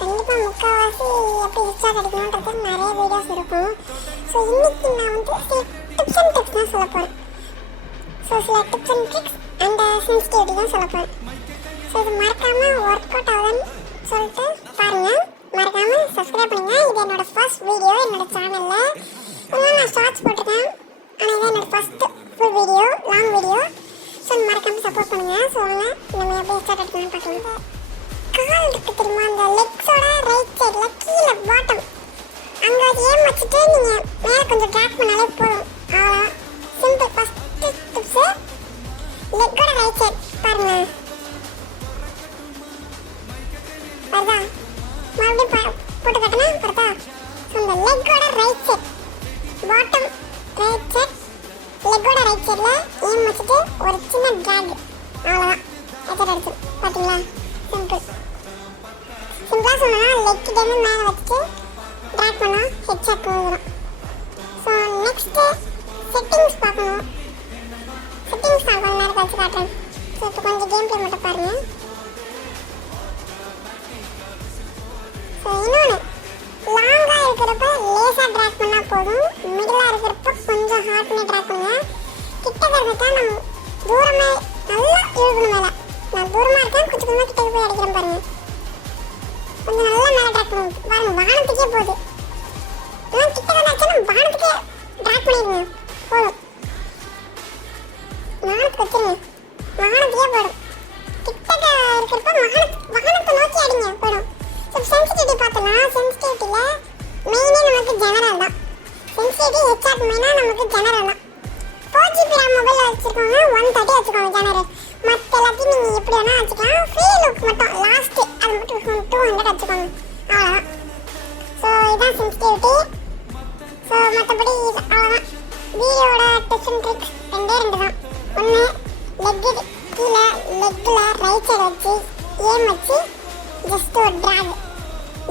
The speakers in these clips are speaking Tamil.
கண்டிப்பாக முக்கால்வாசி எப்படி ரிச்சாக கிடைக்கணுன்றது நிறைய வீடியோஸ் இருக்கும். ஸோ இன்றைக்கி நான் வந்து சில டிப்ஸ் அண்ட் ட்ரிக்ஸ் தான் சொல்ல போகிறேன். ஸோ சில tips and tricks and sensitivity தான் சொல்ல போகிறேன். ஸோ இது மறக்காமல் ஒர்க் அவுட் ஆகுதுன்னு சொல்லிட்டு பாருங்கள். மறக்காமல் சப்ஸ்கிரைப் பண்ணுங்கள். இது என்னோடய ஃபர்ஸ்ட் வீடியோ என்னோடய சேனலில். இன்னும் நான் ஷார்ட்ஸ் போட்டிருக்கேன், ஆனால் இது என்னோடய first full video, long video. So மறக்காமல் சப்போர்ட் பண்ணுங்கள். ஸோ நம்ம எப்படி ஸ்டார்ட் எடுக்கணும்னு பார்க்கலாம். கால் இருக்குது தெரியுமா, அந்த லெக்ஸோட ரைட் சைடில் கீழே பாட்டம் அங்கே ஏம் வச்சுட்டு நீங்கள் மேலே கொஞ்சம் ட்ராக் பண்ணாலே போதும். அவ்வளோ சிம்பிள். ஃபஸ்ட்டு டிப்ஸு லெக்கோட ரைட் சைட் பாருங்கள். வருதா? மறுபடியும் போட்டு கட்டினா வருதா? ஸோ அந்த லெக்கோட right side bottom right side லெக்கோட ரைட் சைடில் ஏம் வச்சுட்டு ஒரு சின்ன ட்ராக், அவ்வளோதான். ஹெட்செட் அடிச்சு பார்த்தீங்களா? சிம்பிள். சிம்பிளாக சொன்னால் லெக் கிட்டேருந்து மேலே வச்சுட்டு ட்ராக் பண்ணால் ஹெட்செட் வந்துடும். ஸோ நெக்ஸ்ட்டு செட்டிங்ஸ் பார்க்கணும். செட்டிங்ஸ் நான் கொஞ்சம் நேரத்தை வச்சு காட்டுறேன். ஸோ இப்போ கொஞ்சம் கேம் ப்ளே மட்டும் பாருங்கள். ஸோ இன்னொன்று, லாங்காக இருக்கிறப்ப லேசாக ட்ராக் பண்ணால் போதும். மிடிலாக இருக்கிறப்ப கொஞ்சம் ஹார்ட் பண்ணி ட்ராக் பண்ணுங்கள். கிட்டக்க இருந்துட்டா நம்ம தூரமாக நல்லா இழுக்கணும். மேலே நான் தூரமாக இருக்கேன், கொஞ்சம் கொஞ்சமாக கிட்டக்க போய் அடிக்கிறேன் பாருங்கள். கொஞ்சம் நல்லா மேலே ட்ராக் பண்ணுங்க பாருங்கள். வானத்துக்கே போகுது. எல்லாம் கிட்டக்க வந்தாச்சுன்னா வானத்துக்கே ட்ராக் பண்ணிடுங்க போதும். வானத்துக்கு வச்சுருங்க, வானத்துக்கே போயிடும். கிட்டக்க இருக்கிறப்ப வானத்தை நோக்கி அடிங்க போயிடும். ஸோ சென்சிட்டிவிட்டி பார்த்துலாம். சென்சிட்டிவிட்டியில் மெயினே நமக்கு ஜெனரல் தான். சென்சிட்டிவிட்டி ஹெச்ஆர் மெயினாக நமக்கு ஜெனரல் தான். 4GB RAM மொபைல் வச்சுருக்கோங்க, 130 வச்சுக்கோங்க ஜெனரல். மற்ற எல்லாத்தையும் நீங்கள் எப்படி வேணால் வச்சுக்கலாம். ஃப்ரீ லுக் மட்டும் லாஸ்ட்டு அது மட்டும் 200 வச்சுக்கோங்க, அவ்வளோதான். ஸோ இதுதான் சென்சிட்டிவிட்டி. ஸோ மற்றபடி இது அவ்வளோதான். வீடியோட டிப்ஸ் அண்ட் ட்ரிக்ஸ் ரெண்டு தான். ஒன்று, லெக்கு கீழே லெக்கில் ரைட் சைடு வச்சு ஏம் வச்சு ஜஸ்ட் ஒரு ட்ராக்,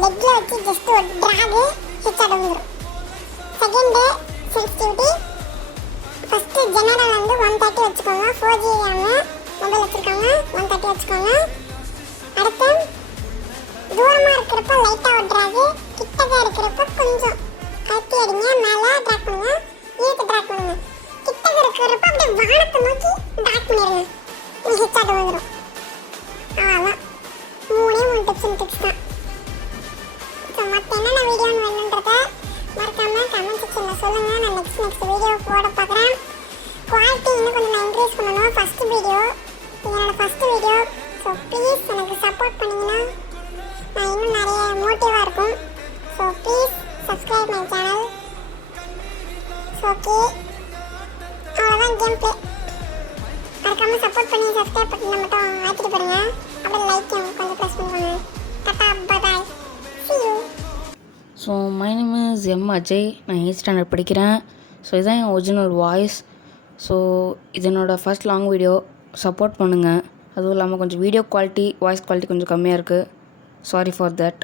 லெக்கில் வச்சு ஜஸ்ட் ஒரு ட்ராகு ஹெட்செட் வந்துடும். செகண்டு சென்சிட்டிவிட்டி, ஃபஸ்ட்டு ஜெனரல் வந்து 130 வச்சுக்கோங்க. 4GB RAM மொபைல் வச்சுருக்காங்க, 130 வச்சுக்கோங்க. அடுத்து தூரமாக இருக்கிறப்ப லைட்டாக ஒரு ட்ராகு, கிட்டக்க இருக்கிறப்ப கொஞ்சம் அழுத்தி அடிங்க, மேலே ட்ராக் பண்ணுங்க, இழுத்து ட்ராக் பண்ணுங்க. கிட்டக்க இருக்கிறப்ப அப்படியே வானத்தை நோக்கி ட்ராக் பண்ணிடுங்க, ஹெட்செட் வந்துடும். அவ்வளோதான். 3 டிப்ஸ் அண்ட் ட்ரிக்ஸ் தான். ஸோ மற்ற என்னென்ன வீடியோன்னு வேணுன்றத மறக்காமல் கமெண்ட் செக்ஷனில் சொல்லுங்கள். நான் நெக்ஸ்ட் வீடியோ போட பார்க்குறேன். குவாலிட்டி இன்னும் கொஞ்சம் நான் இன்க்ரீஸ் பண்ணணும். ஃபஸ்ட்டு வீடியோ, என்னோடய ஃபஸ்ட்டு வீடியோ. ஸோ ப்ளீஸ் எனக்கு சப்போர்ட் பண்ணிங்கன்னா நான் இன்னும் நிறைய மோட்டிவாக இருக்கும். So please subscribe my channel. So okay, அவ்வளோதான் கேம் ப்ளே. மறக்காமல் சப்போர்ட் பண்ணி சப்ஸ்கிரைப் பண்ணி மட்டும் ஆக்கிட்டு போடுங்க. அப்படியே லைக் கொஞ்சம் ப்ரெஸ் பண்ணுவாங்க. Tata, bye bye, see you. So my name is M Ajay. நான் 8th ஸ்டாண்டர்ட் படிக்கிறேன். ஸோ இதுதான் என் ஒரிஜினல் வாய்ஸ். ஸோ இது என்னோடய ஃபஸ்ட் லாங் வீடியோ. சப்போர்ட் பண்ணுங்கள். அதுவும் இல்லாமல் கொஞ்சம் வீடியோ குவாலிட்டி, வாய்ஸ் குவாலிட்டி கொஞ்சம் கம்மியாக இருக்குது. Sorry for that.